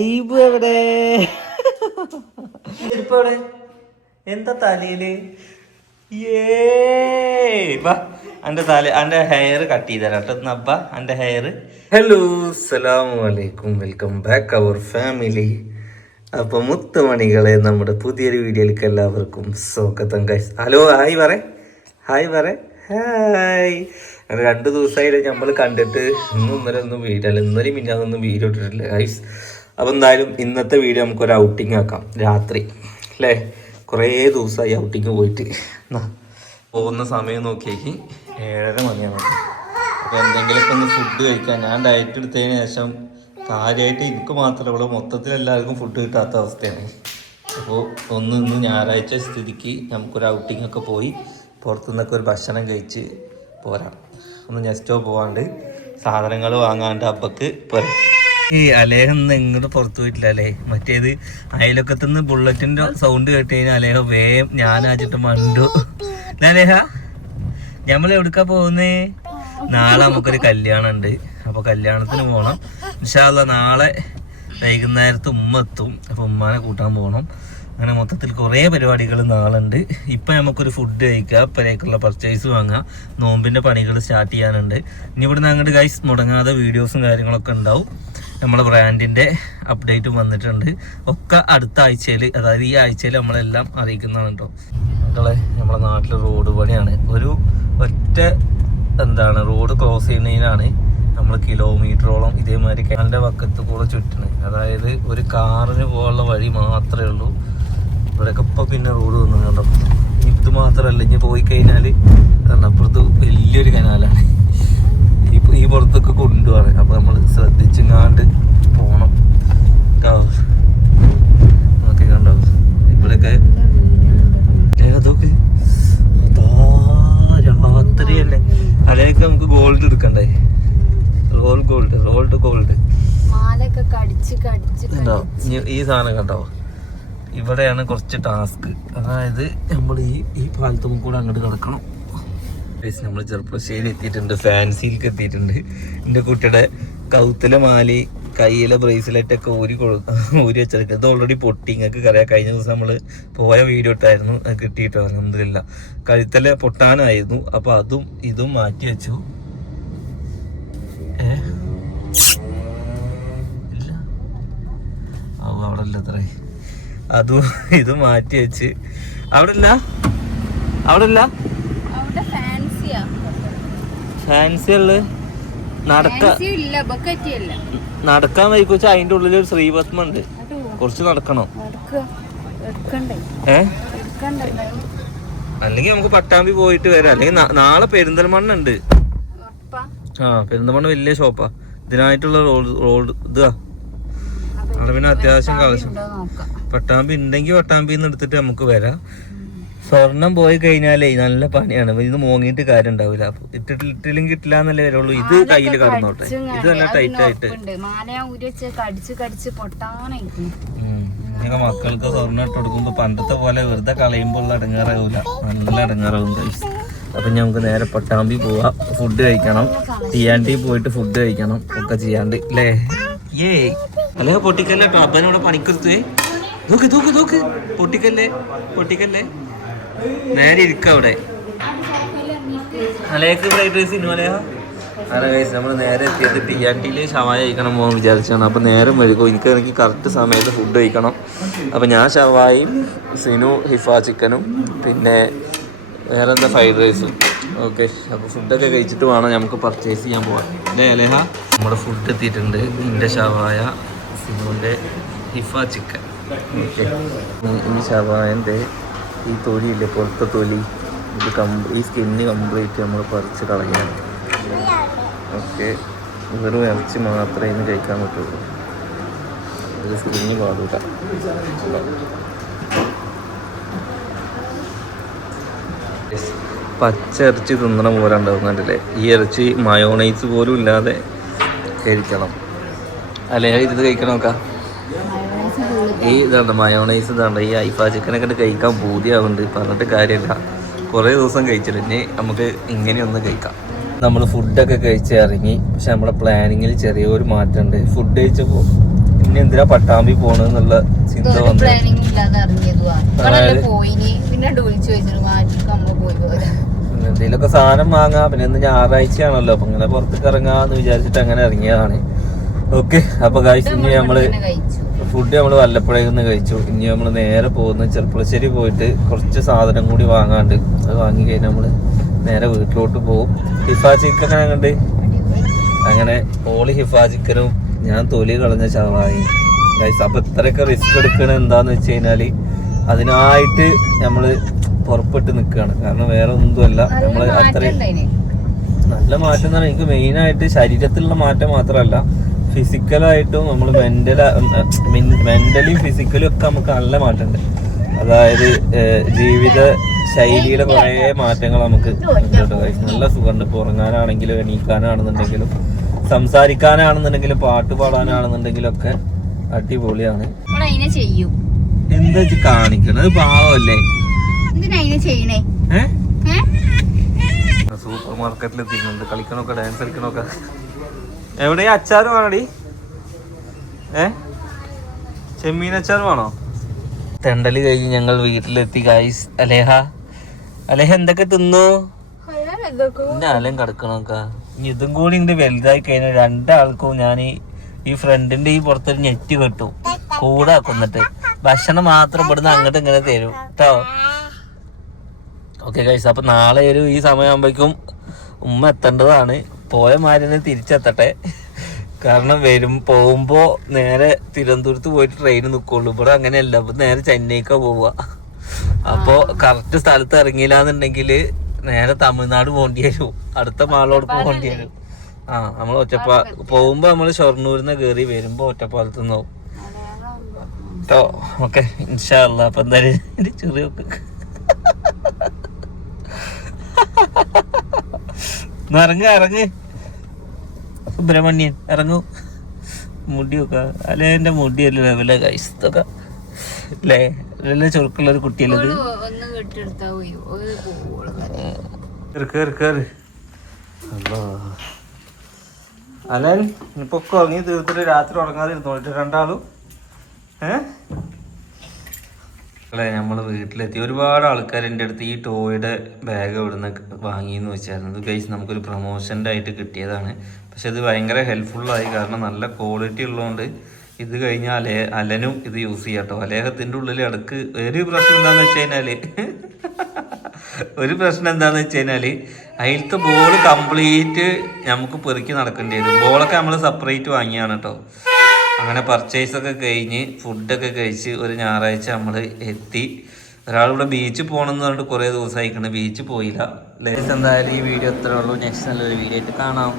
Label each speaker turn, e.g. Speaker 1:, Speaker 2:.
Speaker 1: ദീപു എവിടെ? ഇപ്പൊ എവിടെ? എന്താ തലയിൽ? അന്റെ തല അന്റെ ഹെയർ കട്ട്. ചെയ്തരാട്ടോ നബ്ബ അന്റെ ഹെയർ ഹലോ അസ്സലാമു അലൈക്കും. വെൽക്കം ബാക്ക് അവർ ഫാമിലി അപ്പൊ മുത്തുമണികളെ നമ്മുടെ പുതിയൊരു വീഡിയോയിലേക്ക് എല്ലാവർക്കും സ്വാഗതം ഗൈസ് ഹലോ ഹായ് പറ. ഹായ് പറ. ഹായ് രണ്ടു ദിവസമായിട്ട് നമ്മൾ കണ്ടിട്ട്. ഇന്നും ഇന്നലെ ഒന്നും വീഡിയോ അല്ല ഇന്നലെയും മിന്നാതൊന്നും വീഡിയോ ഇട്ടിട്ടില്ല ഗൈസ് അപ്പോൾ എന്തായാലും ഇന്നത്തെ വീഡിയോ നമുക്കൊരു ഔട്ടിങ് ആക്കാം. രാത്രി അല്ലേ? കുറേ ദിവസമായി ഔട്ടിങ് പോയിട്ട്. പോകുന്ന സമയം നോക്കിയേക്ക്. ഏഴര മണിയാണ് അപ്പോൾ എന്തെങ്കിലുമൊക്കെ ഒന്ന് ഫുഡ് കഴിക്കാം. ഞാൻ ഡയറ്റ് എടുത്തതിന് ശേഷം കാര്യമായിട്ട് എനിക്ക് മാത്രമേ ഉള്ളൂ. മൊത്തത്തിൽ എല്ലാവർക്കും ഫുഡ് കിട്ടാത്ത അവസ്ഥയാണ്. അപ്പോൾ ഒന്ന് ഇന്ന് ഞായറാഴ്ച സ്ഥിതിക്ക് നമുക്കൊരു ഔട്ടിംഗ് ഒക്കെ പോയി പുറത്തുനിന്നൊക്കെ ഒരു ഭക്ഷണം കഴിച്ച് പോരാം. ഒന്ന് നെസ്റ്റോ പോവാണ്ട് സാധനങ്ങൾ വാങ്ങാണ്ട് അപ്പക്ക് പോരാം. ഈ അലേഹം ഇങ്ങോട്ട് പുറത്തു പോയിട്ടില്ല അല്ലേ? മറ്റേത് അയലൊക്കത്തുനിന്ന് ബുള്ളറ്റിന്റെ സൗണ്ട് കേട്ട് കഴിഞ്ഞാൽ അലേഹ വേം ഞാനാച്ചിട്ട് മണ്ടു. അല്ലേ അലേഹ ഞമ്മൾ എവിടുക്കാ പോകുന്നേ നാളെ നമുക്കൊരു കല്യാണം ഉണ്ട് അപ്പൊ കല്യാണത്തിന് പോകണം ഇൻഷാല്ല നാളെ വൈകുന്നേരത്ത് ഉമ്മ എത്തും. അപ്പൊ ഉമ്മാനെ കൂട്ടാൻ പോകണം അങ്ങനെ മൊത്തത്തിൽ കുറേ പരിപാടികൾ നാളെ ഉണ്ട് ഇപ്പം നമുക്കൊരു ഫുഡ് കഴിക്കുക ഇപ്പോഴേക്കുള്ള പർച്ചേസ് വാങ്ങാം. നോമ്പിന്റെ പണികൾ സ്റ്റാർട്ട് ചെയ്യാനുണ്ട്. ഇനി ഇവിടുന്ന് അങ്ങോട്ട് ഗൈസ് മുടങ്ങാതെ വീഡിയോസും കാര്യങ്ങളൊക്കെ ഉണ്ടാവും. നമ്മളെ ബ്രാൻഡിന്റെ അപ്ഡേറ്റും വന്നിട്ടുണ്ട്. ഒക്കെ അടുത്ത ആഴ്ചയിൽ അതായത് ഈ ആഴ്ചയിൽ നമ്മളെല്ലാം അറിയിക്കുന്നതാണ് കേട്ടോ മക്കളെ നമ്മളെ നാട്ടിൽ റോഡ് പണിയാണ്. ഒരു ഒറ്റ എന്താണ് റോഡ് ക്രോസ് ചെയ്യുന്നതിനാണ് നമ്മൾ കിലോമീറ്ററോളം ഇതേമാതിരി കനാലിന്റെ വക്കത്ത് കൂടെ ചുറ്റണ്. അതായത് ഒരു കാറിന് പോകാനുള്ള വഴി മാത്രമേ ഉള്ളൂ. ഇവിടെയൊക്കെ ഇപ്പം പിന്നെ റോഡ് വന്നു. കണ്ടോ? ഇത് മാത്രമല്ല ഇനി പോയി കഴിഞ്ഞാൽ കണ്ടോ? അപ്പുറത്ത് വലിയൊരു കനാലാണ് ഈ പുറത്തൊക്കെ കൊണ്ടുപോവാണ് അപ്പൊ നമ്മൾ ശ്രദ്ധിച്ചെങ്ങാണ്ട് പോണം. കേട്ടോ ഓക്കെ കണ്ടോ? ഇവിടെയൊക്കെ ഏ, അതൊക്കെ അതാ രാത്രി തന്നെ അതിലേക്ക് നമുക്ക് ഗോൾഡ് എടുക്കണ്ടേ? റോൾ ഗോൾഡ് റോൾഡ് ഗോൾഡ്
Speaker 2: മാലൊക്കെ കടിച്ച് കടിച്ച്
Speaker 1: ഉണ്ടോ ഈ സാധനം കണ്ടോ? ഇവിടെയാണ് കുറച്ച് ടാസ്ക്. അതായത് നമ്മൾ ഈ ഈ പാലത്തും കൂടെ അങ്ങോട്ട് കിടക്കണം. നമ്മൾ ചെറുപ്പശ്ശേരി എത്തിയിട്ടുണ്ട് ഫാൻസിയിലേക്ക് എത്തിയിട്ടുണ്ട്. എന്റെ കുട്ടിയുടെ കൗത്തിലെ മാലി കയ്യിലെ ബ്രേസ്ലെറ്റ് ഒക്കെ ഊരി ഊരി വെച്ചെടുക്കുക ഇത് ഓൾറെഡി പൊട്ടി. നിങ്ങൾക്ക് അറിയാം കഴിഞ്ഞ ദിവസം നമ്മൾ പോയ വീഡിയോ ഇട്ടായിരുന്നു. കിട്ടിയിട്ടോ? അലഹമില്ല കഴുത്തലെ പൊട്ടാനായിരുന്നു. അപ്പോൾ അതും ഇതും മാറ്റി വെച്ചു. ഏ? അവിടെ ഇല്ല അതും ഇതും മാറ്റി വെച്ച്. അവിടെ ഇല്ല അവിടെ ഇല്ല ഫാൻസി ഉള്ള. നടക്കാൻ വൈക്കുവച്ച അതിന്റെ ഉള്ളിൽ ഒരു ശ്രീപത്മുണ്ട് കുറച്ച് നടക്കണോ. ഏ? അല്ലെങ്കിൽ നമുക്ക് പട്ടാമ്പി പോയിട്ട് വരാം. അല്ലെങ്കിൽ നാളെ പെരിന്തൽമണ്ണ ഉണ്ട് ആ പെരിന്തൽമണ്ണ വലിയ ഷോപ്പാ. ഇതിനായിട്ടുള്ള റോഡ് റോഡ് ഇതാ. അവിടെ പിന്നെ അത്യാവശ്യം
Speaker 2: കളശം
Speaker 1: പട്ടാമ്പി ഉണ്ടെങ്കിൽ പട്ടാമ്പിന്ന് എടുത്തിട്ട് നമുക്ക് വരാം. സ്വർണം പോയി കഴിഞ്ഞാലേ നല്ല പണിയാണ്. ഇത് മോങ്ങിട്ട് കാര്യം ഉണ്ടാവില്ല ഇട്ടിട്ട് ഇട്ടില്ലെങ്കിൽ കിട്ടില്ല എന്നല്ലേ വരുള്ളൂ. ഇത് കയ്യിൽ കടന്നോട്ടെ. ഇത് നല്ല ടൈറ്റ് ആയിട്ട്. ഇനിയൊക്കെ മക്കൾക്ക് സ്വർണം ഇട്ട് കൊടുക്കുമ്പോ പണ്ടത്തെ പോലെ വെറുതെ കളയുമ്പോൾ അടങ്ങാറാവൂല. നല്ല അടങ്ങാറാവും കഴിച്ച് അപ്പൊ ഞങ്ങൾക്ക് നേരെ പട്ടാമ്പി പോവാം. ഫുഡ് കഴിക്കണം. തീയാണ്ടി പോയിട്ട് ഫുഡ് കഴിക്കണം. ഒക്കെ ചെയ്യാണ്ട്. അല്ലേ ഏ അല്ലേ പൊട്ടിക്കല്ലേ അപ്പനോട് പണിക്കെടുത്തേ. നോക്ക് നോക്ക് നോക്ക്. പൊട്ടിക്കല്ലേ? പൊട്ടിക്കല്ലേ? നേരെ ഇരിക്ക അവിടെ. അലേക്ക് ഫ്രൈഡ് റൈസ് ഇന്നുമലയാ അതെ ഗൈസ് നമ്മൾ നേരെ എത്തിയത് ടിയാന്റിയിൽ ഷവായ കഴിക്കണം പോകാൻ വിചാരിച്ചാണ്. അപ്പോൾ നേരം വരുമ്പോൾ എനിക്ക് എനിക്ക് കറക്റ്റ് സമയത്ത് ഫുഡ് കഴിക്കണം. അപ്പോൾ ഞാൻ ഷവായും സിനു ഹിഫ ചിക്കനും പിന്നെ വേറെ എന്താ ഫ്രൈഡ് റൈസും ഓക്കെ അപ്പോൾ ഫുഡൊക്കെ കഴിച്ചിട്ട് വേണം നമുക്ക് പർച്ചേസ് ചെയ്യാൻ പോകാൻ അല്ലേ അലേഹ? നമ്മുടെ ഫുഡ് എത്തിയിട്ടുണ്ട് എന്റെ ഷവായ സിനുവിന്റെ ഹിഫ ചിക്കൻ. ഓക്കെ ഈ ഷവായന്റെ ഈ തൊലിയില്ലേ പുറത്തെ തൊലി. ഇത് കംപ്ലീ ഈ സ്കിന്ന് കംപ്ലീറ്റ് നമ്മൾ പറിച്ച് കളയാൻ ഓക്കെ. വെറും ഇറച്ചി മാത്രമേ ഇന്ന് കഴിക്കാൻ പറ്റുള്ളൂ. ഇത് സ്കിന്ന് പാടില്ല. പച്ച ഇറച്ചി തിന്നണ പോലെ കണ്ടില്ലേ? ഈ ഇറച്ചി മയോണൈസ് പോലും ഇല്ലാതെ കഴിക്കണം. അല്ലേ? ഇത് കഴിക്കണം നോക്കാം. ഈ ഇതാണ്ട് മയോണൈസ് ഇതാണ്ട് ഈ ഐഫ ചിക്കനൊക്കെ കഴിക്കാൻ പൂതിയാവുന്നുണ്ട്. പറഞ്ഞിട്ട് കാര്യമില്ല കുറേ ദിവസം കഴിച്ചിട്ട് ഇനി നമുക്ക് ഇങ്ങനെയൊന്ന് കഴിക്കാം. നമ്മൾ ഫുഡൊക്കെ കഴിച്ച് ഇറങ്ങി. പക്ഷെ നമ്മുടെ പ്ലാനിങ്ങിൽ ചെറിയൊരു മാറ്റമുണ്ട്. ഫുഡ് കഴിച്ചപ്പോൾ ഇനി എന്തിനാ പട്ടാമ്പി പോണെന്നുള്ള ചിന്ത വന്നു. എന്തെങ്കിലുമൊക്കെ സാധനം വാങ്ങാം. പിന്നെ ഇന്ന് ഞായറാഴ്ചയാണല്ലോ. അപ്പൊ ഇങ്ങനെ പുറത്തേക്ക് ഇറങ്ങാന്ന് വിചാരിച്ചിട്ട് അങ്ങനെ ഇറങ്ങിയതാണ്. ഓക്കെ അപ്പൊ കാഴ്ച ഇനി
Speaker 2: നമ്മൾ കഴിച്ചു.
Speaker 1: ഫുഡ് നമ്മൾ വല്ലപ്പുഴയിൽ കഴിച്ചു. ഇനി നമ്മൾ നേരെ പോകുന്നത് ചെറുപ്പളശ്ശേരി പോയിട്ട് കുറച്ച് സാധനം കൂടി വാങ്ങാണ്ട് അത് വാങ്ങി കഴിഞ്ഞാൽ നമ്മൾ നേരെ വീട്ടിലോട്ട് പോകും ഹിഫ ചിക്കൻ അങ്ങോട്ട് അങ്ങനെ ഓളി ഹിഫ ചിക്കനും ഞാൻ തൊലി കളഞ്ഞ ചവായി ഗൈസ് അപ്പൊ ഇത്രയൊക്കെ റിസ്ക് എടുക്കണത് എന്താണെന്ന് വെച്ച് കഴിഞ്ഞാൽ അതിനായിട്ട് നമ്മൾ പുറപ്പെട്ട് നിൽക്കുകയാണ് കാരണം വേറെ ഒന്നുമല്ല.
Speaker 2: നമ്മൾ
Speaker 1: അത്രയും നല്ല മാറ്റം എന്ന് പറഞ്ഞാൽ എനിക്ക് മെയിനായിട്ട് ശരീരത്തിലുള്ള മാറ്റം മാത്രമല്ല. ഫിസിക്കലായിട്ടും നമ്മൾ മെന്റല മെന്റലി ഫിസിക്കലും ഒക്കെ നമുക്ക് നല്ല മാറ്റമുണ്ട്. അതായത് ജീവിത ശൈലിയുടെ കുറേ മാറ്റങ്ങൾ നമുക്ക്. നല്ല സുഖമുണ്ട്. ഇപ്പോൾ ഉറങ്ങാനാണെങ്കിലും എണീക്കാനാണെന്നുണ്ടെങ്കിലും സംസാരിക്കാനാണെന്നുണ്ടെങ്കിലും പാട്ട് പാടാനാണെന്നുണ്ടെങ്കിലും ഒക്കെ അടിപൊളിയാണ് എന്താ കാണിക്കണത്?
Speaker 2: പാവല്ലേ?
Speaker 1: സൂപ്പർ മാർക്കറ്റിൽ എത്തിക്കുന്നുണ്ട് കളിക്കണമൊക്കെ ഡാൻസ് കളിക്കണമൊക്കെ എവിടെയാ? അച്ചാർ വേണടി. ഏ? ചെമ്മീൻ അച്ചാർ വേണോ? തെണ്ടൽ കഴിഞ്ഞ് ഞങ്ങൾ വീട്ടിലെത്തി ഗൈസ് അലേഹ. അലേഹ എന്തൊക്കെ തിന്നു? ഞാനും അലം കിടക്കണോക്ക ഇനി ഇതും കൂടി ഇണ്ട് വലുതായി കഴിഞ്ഞാൽ രണ്ടാൾക്കും ഞാൻ ഈ ഫ്രണ്ടിന്റെ ഈ പുറത്തൊരു നെറ്റ് കെട്ടു കൂടെ കൊന്നിട്ട്. ഭക്ഷണം മാത്രം ഇവിടുന്ന് അങ്ങോട്ട് ഇങ്ങനെ തരും. കേട്ടോ ഓക്കെ ഗൈസ് അപ്പൊ നാളെ ഒരു ഈ സമയമാകുമ്പോഴേക്കും ഉമ്മ എത്തേണ്ടതാണ്. പോയ മാരുന്ന് തിരിച്ചെത്തട്ടെ. കാരണം വരും പോകുമ്പോ നേരെ തിരുവനന്തപുരത്ത് പോയിട്ട് ട്രെയിൻ നിൽക്കുള്ളൂ ഇവിടെ അങ്ങനെയല്ല അപ്പൊ നേരെ ചെന്നൈക്കാ പോവുക. അപ്പോ കറക്റ്റ് സ്ഥലത്ത് ഇറങ്ങിയില്ലാന്നുണ്ടെങ്കിൽ നേരെ തമിഴ്നാട് പോകേണ്ടി വരും. അടുത്ത മാളോട് പോകേണ്ടി വരും. ആ നമ്മൾ ഒറ്റപ്പാ പോകുമ്പോ നമ്മൾ നിന്ന് കയറി വരുമ്പോ ഒറ്റപ്പാലത്ത് നിന്ന് പോകും കേട്ടോ ഓക്കെ ഇൻഷാല്ല അപ്പൊ എന്തായാലും ചെറിയ എന്നാ ഇറങ്ങ ഇറങ്ങ്. സുബ്രഹ്മണ്യൻ ഇറങ്ങൂ. മുടിയൊക്കെ അല്ലെ എന്റെ മുടിയല്ല ലെവലെ കഴിച്ചതൊക്കെ അല്ലേ? നല്ല ചുരുക്കുള്ള ഒരു കുട്ടിയല്ലേ
Speaker 2: ഒന്ന് കെട്ടിയെടുത്താ പോയി. ഒരു പോൾ
Speaker 1: കേറ് കേറ് കേറ്. അല്ലാ. അലൻ ഇപ്പൊ ഉറങ്ങി തീർത്തിട്ട് രാത്രി ഉറങ്ങാതെ ഇരുന്നോട്ട് രണ്ടാളും. ഏ? അല്ലേ നമ്മൾ വീട്ടിലെത്തി. ഒരുപാട് ആൾക്കാർ എന്റെ അടുത്ത് ഈ ടോയുടെ ബാഗ് ഇവിടുന്ന് വാങ്ങി എന്ന് വെച്ചായിരുന്നു ഗൈസ് നമുക്കൊരു പ്രൊമോഷന്റെ ആയിട്ട് കിട്ടിയതാണ്. പക്ഷെ ഇത് ഭയങ്കര ഹെൽപ്ഫുള്ളായി കാരണം നല്ല ക്വാളിറ്റി ഉള്ളതുകൊണ്ട് ഇത് കഴിഞ്ഞാൽ അലേ അലനും ഇത് യൂസ് ചെയ്യാം കേട്ടോ അലേഹത്തിന്റെ ഉള്ളിൽ അടുക്ക് ഒരു പ്രശ്നം എന്താണെന്ന് വെച്ച് കഴിഞ്ഞാൽ ഒരു പ്രശ്നം എന്താണെന്ന് വെച്ച് കഴിഞ്ഞാൽ അതിലത്തെ ബോൾ കംപ്ലീറ്റ് നമുക്ക് പെറുക്കി നടക്കേണ്ടി വരും. ബോളൊക്കെ നമ്മൾ സെപ്പറേറ്റ് വാങ്ങിയാണ് കേട്ടോ അങ്ങനെ പർച്ചേസ് ഒക്കെ കഴിഞ്ഞ് ഫുഡൊക്കെ കഴിച്ച് ഒരു ഞായറാഴ്ച നമ്മൾ എത്തി. ഒരാളിവിടെ ബീച്ചിൽ പോകണം എന്ന് പറഞ്ഞിട്ട് കുറേ ദിവസമായിക്കണ് ബീച്ചിൽ പോയില്ല. ലേസ് എന്തായാലും ഈ വീഡിയോ എത്ര ഉള്ളൂ. നെക്സ്റ്റ് നല്ലൊരു വീഡിയോ ആയിട്ട് കാണാം.